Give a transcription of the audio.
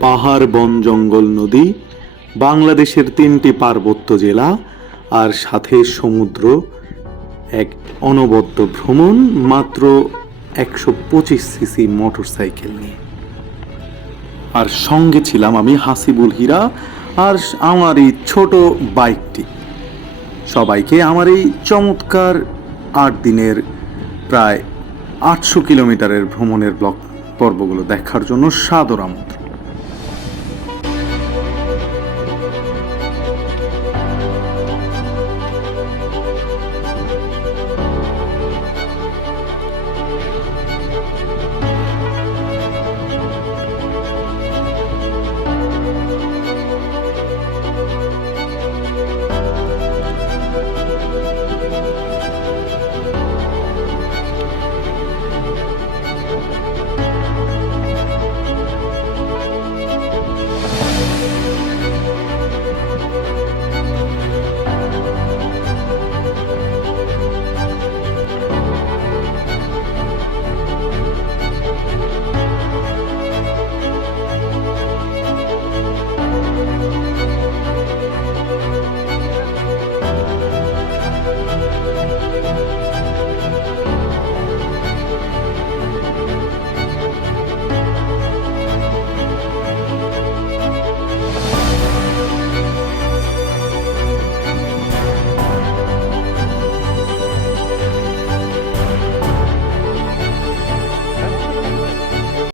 পাহাড়, বন, জঙ্গল, নদী, বাংলাদেশের তিনটি পার্বত্য জেলা আর সাথে সমুদ্র। এক অনবদ্য ভ্রমণ, মাত্র একশো পঁচিশ সিসি মোটরসাইকেল নিয়ে। আর সঙ্গে ছিলাম আমি হাসিবুল হীরা আর আমার এই ছোট বাইকটি। সবাইকে আমার এই চমৎকার আট দিনের প্রায় আটশো কিলোমিটারের ভ্রমণের ব্লক পর্বগুলো দেখার জন্য সাদর আমন্ত্রণ।